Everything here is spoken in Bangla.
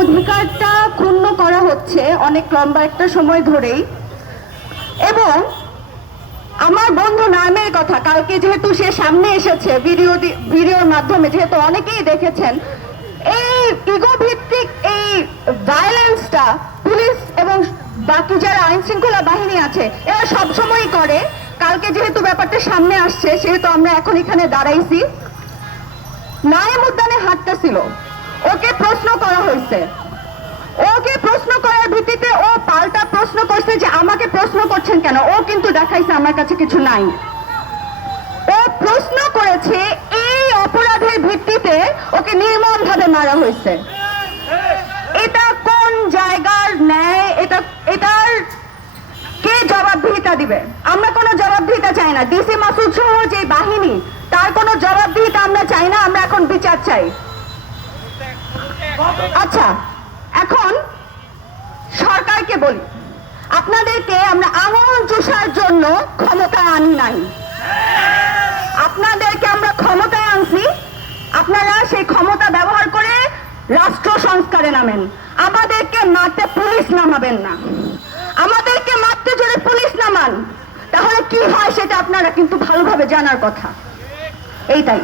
অধিকারটা ক্ষুণ্ণ করা হচ্ছে অনেক লম্বা একটা সময় ধরেই। এবং আমার বন্ধু নাইমের কথা, কালকে যেহেতু সে সামনে এসেছে ভিডিওর মাধ্যমে, যেহেতু অনেকেই দেখেছেন, এই ইগো ভিত্তিক এই ভায়োলেন্সটা পুলিশ এবং বাকি যারা আইন শৃঙ্খলা বাহিনী আছে এরা সবসময়ই করে। কালকে যেহেতু ব্যাপারটা সামনে আসছে সেহেতু আমরা এখন এখানে দাঁড়াইছি। নাইম উদ্যানে হাঁটতেছিল, ওকে প্রশ্ন করা হয়েছে, ওকে প্রশ্ন করার ভিত্তিতে ও পাল্টা প্রশ্ন করছে যে আমাকে প্রশ্ন করছেন কেন। ও কিন্তু দেখাইছে আমার কাছে কিছু নাই। ও প্রশ্ন করেছে, এই অপরাধের ভিত্তিতে ওকে নির্মমভাবে মারা হয়েছে। এটা কোন জায়গার ন্যায়? এটার কে জবাবদিহিতা দিবে? আমরা কোনো জবাবদিহিতা চাই না। ডিসি মাসুদ সহ যে বাহিনী, তার কোনো জবাবদিহিতা আমরা চাই না। আমরা এখন বিচার চাই। আচ্ছা, এখন সরকারকে বলি, আপনাদেরকে আমরা আঙুল চুষার জন্য ক্ষমতায় আনি নাই। আপনাদেরকে আমরা ক্ষমতায় আনছি, আপনারা সেই ক্ষমতা ব্যবহার করে রাষ্ট্র সংস্কারে নামেন। আমাদেরকে মারতে পুলিশ নামাবেন না। আমাদেরকে মারতে যদি পুলিশ নামান তাহলে কি হয় সেটা আপনারা কিন্তু ভালোভাবে জানার কথা। এইটাই।